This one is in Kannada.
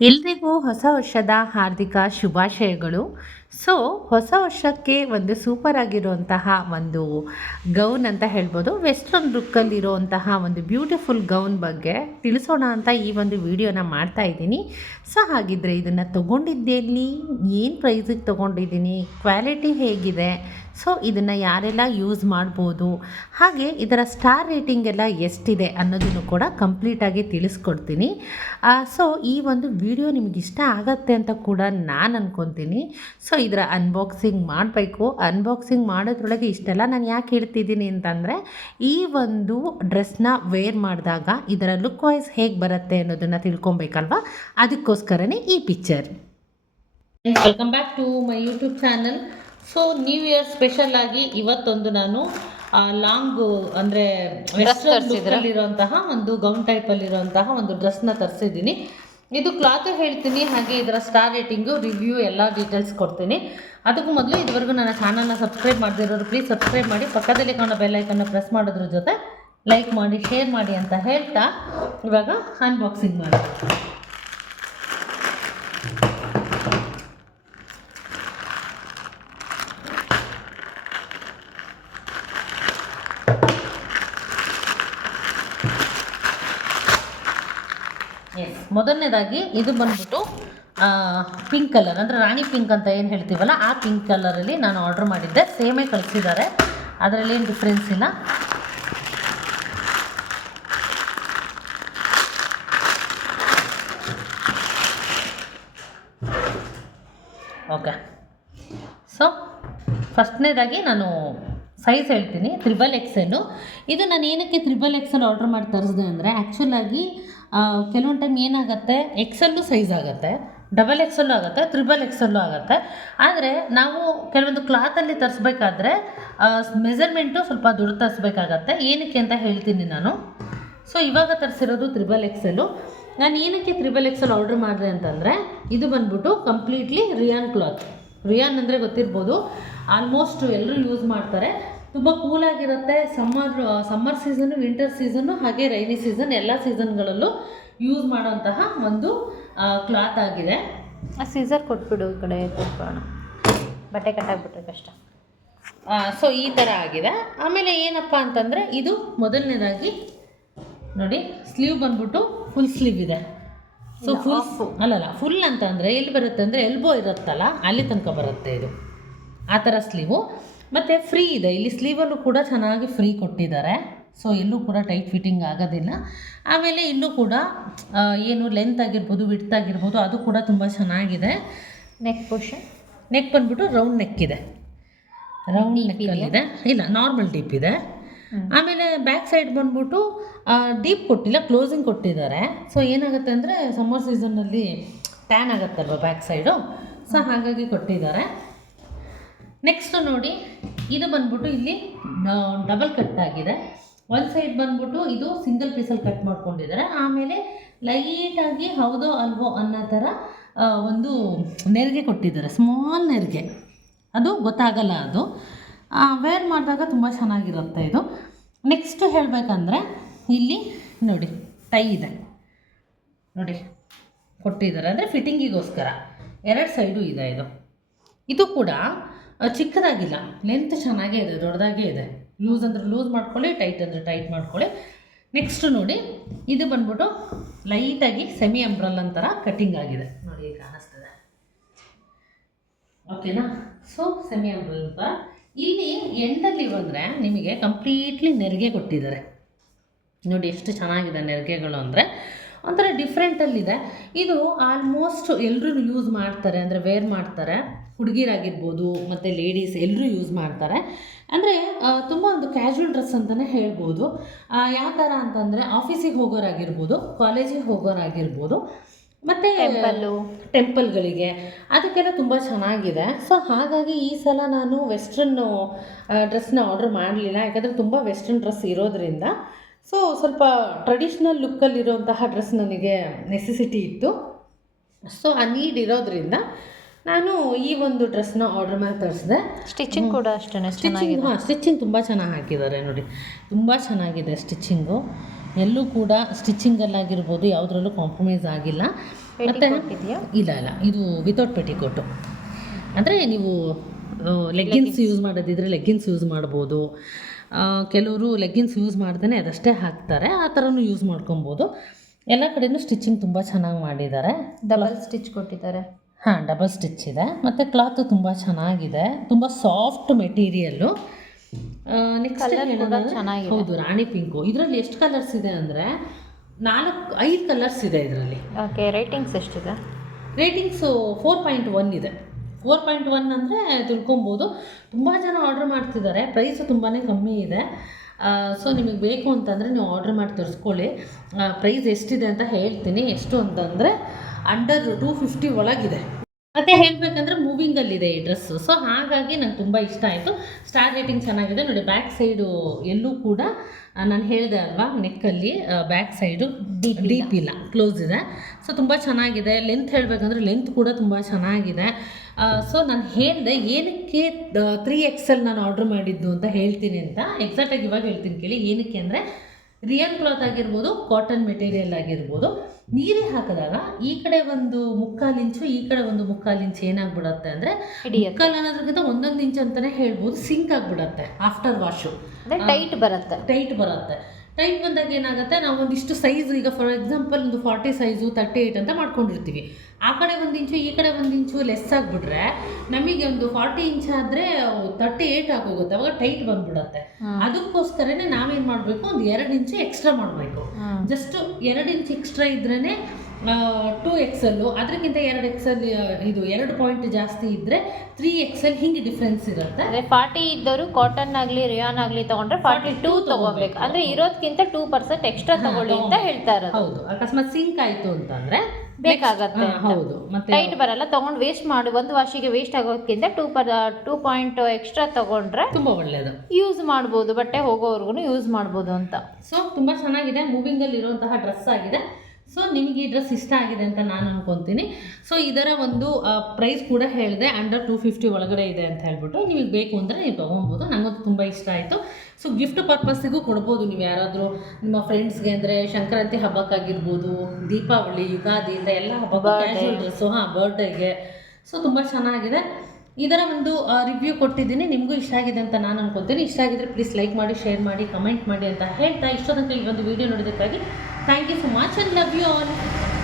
ಎಲ್ರಿಗೂ ಹೊಸ ವರ್ಷದ ಹಾರ್ದಿಕ ಶುಭಾಶಯಗಳು. ಸೊ ಹೊಸ ವರ್ಷಕ್ಕೆ ಒಂದು ಸೂಪರ್ ಆಗಿರುವಂತಹ ಒಂದು ಗೌನ್ ಅಂತ ಹೇಳ್ಬೋದು. ವೆಸ್ಟರ್ನ್ ಲುಕ್ಕಲ್ಲಿರುವಂತಹ ಒಂದು ಬ್ಯೂಟಿಫುಲ್ ಗೌನ್ ಬಗ್ಗೆ ತಿಳಿಸೋಣ ಅಂತ ಈ ಒಂದು ವಿಡಿಯೋನ ಮಾಡ್ತಾ ಇದ್ದೀನಿ. ಸೊ ಹಾಗಿದ್ರೆ ಇದನ್ನು ತೊಗೊಂಡಿದ್ದೆಲ್ಲಿ ಏನು ಪ್ರೈಸಿಗೆ ತೊಗೊಂಡಿದ್ದೀನಿ? ಕ್ವಾಲಿಟಿ ಹೇಗಿದೆ? ಸೊ ಇದನ್ನು ಯಾರೆಲ್ಲ ಯೂಸ್ ಮಾಡ್ಬೋದು? ಹಾಗೆ ಇದರ ಸ್ಟಾರ್ ರೇಟಿಂಗ್ ಎಲ್ಲ ಎಷ್ಟಿದೆ ಅನ್ನೋದನ್ನು ಕೂಡ ಕಂಪ್ಲೀಟಾಗಿ ತಿಳಿಸ್ಕೊಡ್ತೀನಿ. ಸೊ ಈ ಒಂದು ವಿಡಿಯೋ ನಿಮ್ಗೆ ಇಷ್ಟ ಆಗತ್ತೆ ಅಂತ ಕೂಡ ನಾನು ಅಂದ್ಕೊತೀನಿ ಸೊ ಇದರ ಅನ್ಬಾಕ್ಸಿಂಗ್ ಮಾಡಬೇಕು. ಅನ್ಬಾಕ್ಸಿಂಗ್ ಮಾಡೋದ್ರೊಳಗೆ ಇಷ್ಟೆಲ್ಲ ನಾನು ಯಾಕೆ ಹೇಳ್ತಿದ್ದೀನಿ ಅಂತಂದರೆ ಈ ಒಂದು ಡ್ರೆಸ್ನ ವೇರ್ ಮಾಡಿದಾಗ ಇದರ ಲುಕ್ ವೈಸ್ ಹೇಗೆ ಬರುತ್ತೆ ಅನ್ನೋದನ್ನು ತಿಳ್ಕೊಬೇಕಲ್ವಾ? ಅದಕ್ಕೋಸ್ಕರನೇ ಈ picture welcome back to my YouTube channel so new year special ಆಗಿ ಇವತ್ತೊಂದು ನಾನು ಲಾಂಗ್ ಅಂದರೆ ಇರುವಂತಹ ಒಂದು ಗೌನ್ ಟೈಪಲ್ಲಿರುವಂತಹ ಒಂದು ಡ್ರೆಸ್ನ ತರಿಸಿದ್ದೀನಿ. ಇದು ಕ್ಲಾತು ಹೇಳ್ತೀನಿ, ಹಾಗೆ ಇದರ ಸ್ಟಾರ್ ರೇಟಿಂಗು ರಿವ್ಯೂ ಎಲ್ಲ ಡೀಟೇಲ್ಸ್ ಕೊಡ್ತೀನಿ. ಅದಕ್ಕೂ ಮೊದಲು ಇದುವರೆಗೂ ನನ್ನ ಚಾನಲ್ನ ಸಬ್ಸ್ಕ್ರೈಬ್ ಮಾಡದಿರೋರು ಪ್ಲೀಸ್ ಸಬ್ಸ್ಕ್ರೈಬ್ ಮಾಡಿ, ಪಕ್ಕದಲ್ಲಿ ಕಾಣೋ ಬೆಲ್ಲೈಕನ್ನ ಪ್ರೆಸ್ ಮಾಡೋದ್ರ ಜೊತೆ ಲೈಕ್ ಮಾಡಿ ಶೇರ್ ಮಾಡಿ ಅಂತ ಹೇಳ್ತಾ ಇವಾಗ ಅನ್ಬಾಕ್ಸಿಂಗ್ ಮಾಡಿ ಮೊದಲನೇದಾಗಿ ಇದು ಬಂದ್ಬಿಟ್ಟು ಪಿಂಕ್ ಕಲರ್ ಅಂದರೆ ರಾಣಿ ಪಿಂಕ್ ಅಂತ ಏನು ಹೇಳ್ತೀವಲ್ಲ, ಆ ಪಿಂಕ್ ಕಲರಲ್ಲಿ ನಾನು ಆರ್ಡ್ರ್ ಮಾಡಿದ್ದೆ. ಸೇಮೇ ಕಳಿಸಿದ್ದಾರೆ. ಅದರಲ್ಲಿ ಏನು ಡಿಫ್ರೆನ್ಸ್ ಇಲ್ಲ. ಓಕೆ ಸೊ ಫಸ್ಟ್ನೇದಾಗಿ ನಾನು ಸೈಜ್ ಹೇಳ್ತೀನಿ. ತ್ರಿಬಲ್ ಎಕ್ಸೆಲ್ಲು ಇದು ನಾನು ಏನಕ್ಕೆ ತ್ರಿಬಲ್ ಎಕ್ಸೆಲ್ ಆರ್ಡ್ರ್ ಮಾಡಿ ತರಿಸಿದೆ ಅಂದರೆ ಆ್ಯಕ್ಚುಲಾಗಿ ಕೆಲವೊಂದು ಟೈಮ್ ಏನಾಗುತ್ತೆ? ಎಕ್ಸೆಲ್ಲು ಸೈಜ್ ಆಗುತ್ತೆ. ಡಬಲ್ ಎಕ್ಸೆಲ್ಲು ಆಗುತ್ತೆ ತ್ರಿಬಲ್ ಎಕ್ಸೆಲ್ಲು ಆಗುತ್ತೆ. ಆದರೆ ನಾವು ಕೆಲವೊಂದು ಕ್ಲಾತಲ್ಲಿ ತರಿಸ್ಬೇಕಾದ್ರೆ ಮೆಜರ್ಮೆಂಟು ಸ್ವಲ್ಪ ದುಡ್ಡು ತರಿಸ್ಬೇಕಾಗತ್ತೆ. ಏನಕ್ಕೆ ಅಂತ ಹೇಳ್ತೀನಿ ನಾನು. ಸೊ ಇವಾಗ ತರಿಸಿರೋದು ತ್ರಿಬಲ್ ಎಕ್ಸೆಲ್ಲು ನಾನು ಏನಕ್ಕೆ ತ್ರಿಬಲ್ ಎಕ್ಸಲ್ ಆರ್ಡ್ರ್ ಮಾಡಿದೆ ಅಂತಂದರೆ, ಇದು ಬಂದ್ಬಿಟ್ಟು ಕಂಪ್ಲೀಟ್ಲಿ ರಿಯಾನ್ ಕ್ಲಾತ್ ರಿಯಾನ್ ಅಂದರೆ ಗೊತ್ತಿರ್ಬೋದು. ಆಲ್ಮೋಸ್ಟ್ ಎಲ್ಲರೂ ಯೂಸ್ ಮಾಡ್ತಾರೆ. ತುಂಬ ಕೂಲಾಗಿರುತ್ತೆ summer summer season winter season ಹಾಗೆ ರೈನಿ ಸೀಸನ್ ಎಲ್ಲ ಸೀಸನ್ಗಳಲ್ಲೂ ಯೂಸ್ ಮಾಡುವಂತಹ ಒಂದು ಕ್ಲಾತ್ ಆಗಿದೆ. ಆ ಸೀಸರ್ ಕೊಟ್ಬಿಡು ಈ ಕಡೆ ಕೊಟ್ಬಿಡೋಣ. ಬಟ್ಟೆ ಕಟ್ಟಾಕ್ಬಿಟ್ರೆ ಕಷ್ಟ. ಸೊ ಈ ಥರ ಆಗಿದೆ. ಆಮೇಲೆ ಏನಪ್ಪ ಅಂತಂದರೆ ಇದು ಮೊದಲನೇದಾಗಿ ನೋಡಿ ಸ್ಲೀವ್ ಬಂದ್ಬಿಟ್ಟು ಫುಲ್ ಸ್ಲೀವ್ ಇದೆ. ಸೊ ಫುಲ್ ಅಲ್ಲಲ್ಲ ಫುಲ್ ಅಂತಂದರೆ ಎಲ್ಲಿ ಬರುತ್ತೆ ಅಂದರೆ ಎಲ್ಬೋ ಇರುತ್ತಲ್ಲ ಅಲ್ಲಿ ತನಕ ಬರುತ್ತೆ ಇದು. ಆ ಥರ ಸ್ಲೀವು. ಮತ್ತು ಫ್ರೀ ಇದೆ. ಇಲ್ಲಿ ಸ್ಲೀವಲ್ಲೂ ಕೂಡ ಚೆನ್ನಾಗಿ ಫ್ರೀ ಕೊಟ್ಟಿದ್ದಾರೆ. ಸೊ ಎಲ್ಲೂ ಕೂಡ ಟೈಟ್ ಫಿಟ್ಟಿಂಗ್ ಆಗೋದಿಲ್ಲ. ಆಮೇಲೆ ಇಲ್ಲೂ ಕೂಡ ಏನು ಲೆಂತ್ ಆಗಿರ್ಬೋದು ವಿಡ್ತ್ ಆಗಿರ್ಬೋದು ಅದು ಕೂಡ ತುಂಬ ಚೆನ್ನಾಗಿದೆ. ನೆಕ್ ಪೋರ್ಷನ್ ನೆಕ್ ಬಂದ್ಬಿಟ್ಟು ರೌಂಡ್ ನೆಕ್ ಇದೆ. ರೌಂಡ್ ನೆಕ್ಕಲ್ಲಿದೆ ಇಲ್ಲ ನಾರ್ಮಲ್ ಡೀಪ್ ಇದೆ. ಆಮೇಲೆ ಬ್ಯಾಕ್ ಸೈಡ್ ಬಂದ್ಬಿಟ್ಟು ಡೀಪ್ ಕೊಟ್ಟಿಲ್ಲ ಕ್ಲೋಸಿಂಗ್ ಕೊಟ್ಟಿದ್ದಾರೆ. ಸೊ ಏನಾಗುತ್ತೆ ಅಂದರೆ ಸಮ್ಮರ್ ಸೀಸನ್ನಲ್ಲಿ ಟ್ಯಾನ್ ಆಗುತ್ತಲ್ವ ಬ್ಯಾಕ್ ಸೈಡು ಸೊ ಹಾಗಾಗಿ ಕೊಟ್ಟಿದ್ದಾರೆ. ನೆಕ್ಸ್ಟ್ ನೋಡಿ, ಇದು ಬಂದ್ಬಿಟ್ಟು ಇಲ್ಲಿ ಡಬಲ್ ಕಟ್ ಆಗಿದೆ. ಒಂದು ಸೈಡ್ ಬಂದ್ಬಿಟ್ಟು ಇದು ಸಿಂಗಲ್ ಪೀಸಲ್ಲಿ ಕಟ್ ಮಾಡ್ಕೊಂಡಿದ್ದಾರೆ. ಆಮೇಲೆ ಲೈಟಾಗಿ ಹೌದೋ ಅಲ್ವೋ ಅನ್ನೋ ಥರ ಒಂದು ನೆರಿಗೆ ಕೊಟ್ಟಿದ್ದಾರೆ. ಸ್ಮಾಲ್ ನೆರಿಗೆ. ಅದು ಗೊತ್ತಾಗಲ್ಲ ಅದು. ವೇರ್ ಮಾಡಿದಾಗ ತುಂಬ ಚೆನ್ನಾಗಿರುತ್ತೆ ಇದು. ನೆಕ್ಸ್ಟು ಹೇಳಬೇಕಂದ್ರೆ, ಇಲ್ಲಿ ನೋಡಿ ಟೈ ಇದೆ. ನೋಡಿ, ಕೊಟ್ಟಿದ್ದಾರೆ. ಅಂದರೆ ಫಿಟ್ಟಿಂಗಿಗೋಸ್ಕರ ಎರಡು ಸೈಡು ಇದೆ ಇದು. ಇದು ಕೂಡ ಚಿಕ್ಕದಾಗಿಲ್ಲ. ಲೆಂತ್ ಚೆನ್ನಾಗೇ ಇದೆ, ದೊಡ್ಡದಾಗೇ ಇದೆ. ಲೂಸ್ ಅಂದರೆ ಲೂಸ್ ಮಾಡ್ಕೊಳ್ಳಿ ಟೈಟ್ ಅಂದರೆ ಟೈಟ್ ಮಾಡ್ಕೊಳ್ಳಿ. ನೆಕ್ಸ್ಟ್ ನೋಡಿ, ಇದು ಬಂದ್ಬಿಟ್ಟು ಲೈಟಾಗಿ ಸೆಮಿ ಎಂಬ್ರಲ್ ಅಂತರ ಕಟ್ಟಿಂಗ್ ಆಗಿದೆ. ನೋಡಿ, ಈಗ ಕಾಣಿಸ್ತದೆ. ಓಕೆನಾ ಸೊ ಸೆಮಿ ಎಂಬ್ರಲ್ ಥರ ಇಲ್ಲಿ ಎಂಡಲ್ಲಿ ಬಂದರೆ ನಿಮಗೆ ಕಂಪ್ಲೀಟ್ಲಿ ನೆರಿಗೆ ಕೊಟ್ಟಿದ್ದಾರೆ. ನೋಡಿ, ಎಷ್ಟು ಚೆನ್ನಾಗಿದೆ ನೆರಿಗೆಗಳು ಅಂದರೆ. ಒಂಥರ ಡಿಫ್ರೆಂಟಲ್ಲಿದೆ ಇದು ಆಲ್ಮೋಸ್ಟ್ ಎಲ್ಲರೂ ಯೂಸ್ ಮಾಡ್ತಾರೆ, ಅಂದರೆ ವೇರ್ ಮಾಡ್ತಾರೆ. ಹುಡುಗಿರಾಗಿರ್ಬೋದು ಮತ್ತು ಲೇಡೀಸ್ ಎಲ್ಲರೂ ಯೂಸ್ ಮಾಡ್ತಾರೆ. ಅಂದರೆ ತುಂಬ ಒಂದು ಕ್ಯಾಶುವಲ್ ಡ್ರೆಸ್ ಅಂತಲೇ ಹೇಳ್ಬೋದು. ಯಾವ ಥರ ಅಂತಂದರೆ ಆಫೀಸಿಗೆ ಹೋಗೋರಾಗಿರ್ಬೋದು ಕಾಲೇಜಿಗೆ ಹೋಗೋರಾಗಿರ್ಬೋದು ಮತ್ತು ಟೆಂಪಲ್ಲು ಟೆಂಪಲ್ಗಳಿಗೆ ಅದಕ್ಕೆಲ್ಲ ತುಂಬ ಚೆನ್ನಾಗಿದೆ. ಸೊ ಹಾಗಾಗಿ ಈ ಸಲ ನಾನು ವೆಸ್ಟ್ರನ್ನು ಡ್ರೆಸ್ನ ಆರ್ಡ್ರ್ ಮಾಡಲಿಲ್ಲ. ಯಾಕಂದರೆ ತುಂಬ ವೆಸ್ಟ್ರನ್ ಡ್ರೆಸ್ ಇರೋದ್ರಿಂದ. ಸೊ ಸ್ವಲ್ಪ ಟ್ರೆಡಿಷ್ನಲ್ ಲುಕ್ಕಲ್ಲಿರುವಂತಹ ಡ್ರೆಸ್ ನನಗೆ ನೆಸೆಸಿಟಿ ಇತ್ತು. ಸೊ ಆ ನೀಡ್ ಇರೋದ್ರಿಂದ ನಾನು ಈ ಒಂದು ಡ್ರೆಸ್ನ ಆರ್ಡರ್ ಮಾಡಿ ತರಿಸಿದೆ. ಸ್ಟಿಚಿಂಗ್ ಕೂಡ ಅಷ್ಟೇ ಸ್ಟಿಚಿಂಗ್ ಹಾಂ ಸ್ಟಿಚಿಂಗ್ ತುಂಬ ಚೆನ್ನಾಗಿ ಹಾಕಿದ್ದಾರೆ ನೋಡಿ. ತುಂಬ ಚೆನ್ನಾಗಿದೆ ಸ್ಟಿಚಿಂಗು. ಎಲ್ಲೂ ಕೂಡ ಸ್ಟಿಚಿಂಗಲ್ಲಾಗಿರ್ಬೋದು ಯಾವುದರಲ್ಲೂ ಕಾಂಪ್ರಮೈಸ್ ಆಗಿಲ್ಲ. ಮತ್ತೆ ಇಲ್ಲ ಇಲ್ಲ. ಇದು ವಿತೌಟ್ ಪೆಟಿಕೋಟು ಅಂದರೆ ನೀವು ಲೆಗ್ಗಿನ್ಸ್ ಯೂಸ್ ಮಾಡೋದಿದ್ರೆ ಲೆಗ್ಗಿನ್ಸ್ ಯೂಸ್ ಮಾಡ್ಬೋದು. ಕೆಲವರು ಲೆಗ್ಗಿನ್ಸ್ ಯೂಸ್ ಮಾಡ್ದೇ ಅದಷ್ಟೇ ಹಾಕ್ತಾರೆ. ಆ ಥರನೂ ಯೂಸ್ ಮಾಡ್ಕೊಬೋದು. ಎಲ್ಲ ಕಡೆಯೂ ಸ್ಟಿಚಿಂಗ್ ತುಂಬ ಚೆನ್ನಾಗಿ ಮಾಡಿದ್ದಾರೆ. ಡಬಲ್ ಸ್ಟಿಚ್ ಕೊಟ್ಟಿದ್ದಾರೆ. ಹಾಂ ಡಬಲ್ ಸ್ಟಿಚ್ ಇದೆ. ಮತ್ತು ಕ್ಲಾತು ತುಂಬ ಚೆನ್ನಾಗಿದೆ. ತುಂಬ ಸಾಫ್ಟ್ ಮೆಟೀರಿಯಲ್ಲು ನೆಕ್ಸ್ಟ್. ಹೌದು ರಾಣಿ ಪಿಂಕು ಇದರಲ್ಲಿ ಎಷ್ಟು ಕಲರ್ಸ್ ಇದೆ ಅಂದರೆ ನಾಲ್ಕು ಐದು ಕಲರ್ಸ್ ಇದೆ ಇದರಲ್ಲಿ. ಓಕೆ ರೇಟಿಂಗ್ಸ್ ಎಷ್ಟಿದೆ? ರೇಟಿಂಗ್ಸು ಫೋರ್ ಪಾಯಿಂಟ್ ಒನ್ ಇದೆ. ಫೋರ್ ಪಾಯಿಂಟ್ ಒನ್ ಅಂದರೆ ತಿಳ್ಕೊಬೋದು. ತುಂಬ ಜನ ಆರ್ಡ್ರ್ ಮಾಡ್ತಿದ್ದಾರೆ. ಪ್ರೈಸು ತುಂಬಾ ಕಮ್ಮಿ ಇದೆ. ಸೊ ನಿಮಗೆ ಬೇಕು ಅಂತಂದರೆ ನೀವು ಆರ್ಡ್ರ್ ಮಾಡಿ ತರಿಸ್ಕೊಳ್ಳಿ. ಪ್ರೈಸ್ ಎಷ್ಟಿದೆ ಅಂತ ಹೇಳ್ತೀನಿ. ಎಷ್ಟು ಅಂತಂದರೆ ಅಂಡರ್ ಟೂ ಫಿಫ್ಟಿ ಒಳಗಿದೆ. ಮತ್ತು ಹೇಳಬೇಕಂದ್ರೆ ಮೂವಿಂಗಲ್ಲಿದೆ ಈ ಡ್ರೆಸ್ಸು ಸೊ ಹಾಗಾಗಿ ನಂಗೆ ತುಂಬ ಇಷ್ಟ ಆಯಿತು. ಸ್ಟಾರ್ ರೇಟಿಂಗ್ ಚೆನ್ನಾಗಿದೆ. ನೋಡಿ ಬ್ಯಾಕ್ ಸೈಡು ಎಲ್ಲೂ ಕೂಡ ನಾನು ಹೇಳಿದೆ ಅಲ್ವಾ ನೆಕ್ಕಲ್ಲಿ ಬ್ಯಾಕ್ ಸೈಡು ಡೀಪ್ ಇಲ್ಲ. ಕ್ಲೋಸ್ ಇದೆ. ಸೊ ತುಂಬ ಚೆನ್ನಾಗಿದೆ. ಲೆಂತ್ ಹೇಳಬೇಕಂದ್ರೆ ಲೆಂತ್ ಕೂಡ ತುಂಬ ಚೆನ್ನಾಗಿದೆ. ಸೊ ನಾನು ಹೇಳಿದೆ ಏನಕ್ಕೆ ತ್ರೀ ಎಕ್ಸೆಲ್ ನಾನು ಆರ್ಡ್ರ್ ಮಾಡಿದ್ದು ಅಂತ ಹೇಳ್ತೀನಿ ಅಂತ. ಎಕ್ಸಾಕ್ಟಾಗಿ ಇವಾಗ ಹೇಳ್ತೀನಿ ಕೇಳಿ. ಏನಕ್ಕೆ ಅಂದರೆ ರಿಯಲ್ ಕ್ಲಾತ್ ಆಗಿರ್ಬೋದು ಕಾಟನ್ ಮೆಟೀರಿಯಲ್ ಆಗಿರ್ಬೋದು. ನೀರಿಗೆ ಹಾಕಿದಾಗ ಈ ಕಡೆ ಒಂದು ಮುಕ್ಕಾಲು ಇಂಚು ಈ ಕಡೆ ಒಂದು ಮುಕ್ಕಾಲು ಇಂಚು ಏನಾಗ್ಬಿಡತ್ತೆ ಅಂದರೆ ಮುಕ್ಕಾಲು ಅನ್ನೋದ್ರಕ್ಕಿಂತ ಒಂದೊಂದು ಇಂಚು ಅಂತಲೇ ಹೇಳ್ಬೋದು ಸಿಂಕ್ ಆಗಿಬಿಡತ್ತೆ ಆಫ್ಟರ್ ವಾಶು ಟೈಟ್ ಬರುತ್ತೆ. ಟೈಟ್ ಬರುತ್ತೆ. ಟೈಟ್ ಬಂದಾಗ ಏನಾಗುತ್ತೆ? ನಾವು ಒಂದಿಷ್ಟು ಸೈಜ್ ಈಗ ಫಾರ್ ಎಕ್ಸಾಂಪಲ್ ಒಂದು ಫಾರ್ಟಿ ಸೈಜು ತರ್ಟಿ ಏಯ್ಟ್ ಅಂತ ಮಾಡ್ಕೊಂಡಿರ್ತೀವಿ. ಆ ಕಡೆ ಒಂದು ಇಂಚು ಈ ಕಡೆ ಒಂದು ಇಂಚು ಲೆಸ್ ಆಗಿಬಿಟ್ರೆ ನಮಗೆ ಒಂದು ಫಾರ್ಟಿ ಇಂಚ್ ಆದರೆ ತರ್ಟಿ ಏಯ್ಟ್ ಆಗೋಗುತ್ತೆ. ಅವಾಗ ಟೈಟ್ ಬಂದ್ಬಿಡುತ್ತೆ. ಅದಕ್ಕೋಸ್ಕರನೇ ನಾವೇನು ಮಾಡಬೇಕು? ಒಂದು ಎರಡು ಇಂಚು ಎಕ್ಸ್ಟ್ರಾ ಮಾಡಬೇಕು. ಜಸ್ಟ್ ಎರಡು ಇಂಚ್ ಎಕ್ಸ್ಟ್ರಾ ಇದ್ರೇ ಟೂ ಎಕ್ಸಲ್ಲು ಅದಕ್ಕಿಂತ ಎರಡು ಎಕ್ಸಲ್ ಇದು ಎರಡು ಪಾಯಿಂಟ್ ಜಾಸ್ತಿ ಇದ್ದರೆ ತ್ರೀ ಎಕ್ಸಲ್ ಹಿಂಗೆ ಡಿಫ್ರೆನ್ಸ್ ಇರುತ್ತೆ. ಅಂದರೆ ಫಾರ್ಟಿ ಇದ್ದವರು ಕಾಟನ್ ಆಗಲಿ ರಿಯಾನ್ ಆಗಲಿ ತಗೊಂಡ್ರೆ ಫಾರ್ಟಿ ಟೂ ತೊಗೋಬೇಕು. ಅಂದರೆ ಇರೋದಕ್ಕಿಂತ ಟೂ ಪರ್ಸೆಂಟ್ ಎಕ್ಸ್ಟ್ರಾ ತೊಗೊಳ್ಳಿ ಅಂತ ಹೇಳ್ತಾ ಇರೋದು. ಹೌದು. ಅಕಸ್ಮಾತ್ ಸಿಂಕ್ ಆಯಿತು ಅಂತಂದರೆ ಬೇಕಾಗತ್ತೆ ಹೌದು. ಮತ್ತೆ ಟೈಟ್ ಬರಲ್ಲ ತಗೊಂಡು ವೇಸ್ಟ್ ಮಾಡಿ. ಒಂದು ವಾಶಿಗೆ waste ಆಗೋಕ್ಕಿಂತ two per two point extra ತಗೊಂಡ್ರೆ ತುಂಬಾ ಒಳ್ಳೇದು. ಯೂಸ್ ಮಾಡ್ಬೋದು ಬಟ್ಟೆ ಹೋಗೋವರೆಗೂ ಯೂಸ್ ಮಾಡ್ಬೋದು ಅಂತ. ಸೊ ತುಂಬ ಚೆನ್ನಾಗಿದೆ. ಮೂವಿಂಗಲ್ಲಿ ಇರುವಂತಹ ಡ್ರೆಸ್ ಆಗಿದೆ. ಸೊ ನಿಮಗೆ ಈ ಡ್ರೆಸ್ ಇಷ್ಟ ಆಗಿದೆ ಅಂತ ನಾನು ಅನ್ಕೊತೀನಿ. ಸೊ ಇದರ ಒಂದು ಪ್ರೈಸ್ ಕೂಡ ಹೇಳಿದೆ ಅಂಡರ್ ಟೂ ಫಿಫ್ಟಿ ಒಳಗಡೆ ಇದೆ ಅಂತ ಹೇಳ್ಬಿಟ್ಟು ನಿಮಗೆ ಬೇಕು ಅಂದರೆ ನೀವು ತೊಗೊಬೋದು. ನನಗಂತೂ ತುಂಬ ಇಷ್ಟ ಆಯಿತು. ಸೊ ಗಿಫ್ಟ್ ಪರ್ಪಸ್ಸಿಗೂ ಕೊಡ್ಬೋದು ನೀವು ಯಾರಾದರೂ. ನಿಮ್ಮ ಫ್ರೆಂಡ್ಸ್ಗೆ ಅಂದರೆ ಸಂಕ್ರಾಂತಿ ಹಬ್ಬಕ್ಕಾಗಿರ್ಬೋದು ದೀಪಾವಳಿ ಯುಗಾದಿ ಇಂದ ಎಲ್ಲ ಹಬ್ಬಕ್ಕೆ. ಕ್ಯಾಶುವಲ್ ಡ್ರೆಸ್ಸು ಹಾಂ ಬರ್ಡೇಗೆ ಸೊ ತುಂಬ ಚೆನ್ನಾಗಿದೆ. ಇದರ ಒಂದು ರಿವ್ಯೂ ಕೊಟ್ಟಿದ್ದೀನಿ. ನಿಮಗೂ ಇಷ್ಟ ಆಗಿದೆ ಅಂತ ನಾನು ಅನ್ಕೊತೀನಿ. ಇಷ್ಟ ಆಗಿದ್ರೆ ಪ್ಲೀಸ್ ಲೈಕ್ ಮಾಡಿ ಶೇರ್ ಮಾಡಿ ಕಮೆಂಟ್ ಮಾಡಿ ಅಂತ ಹೇಳ್ತಾ ಇಷ್ಟೊತ್ತಂತ ಈ ಒಂದು ವಿಡಿಯೋ ನೋಡೋದಕ್ಕಾಗಿ Thank you so much and love you all.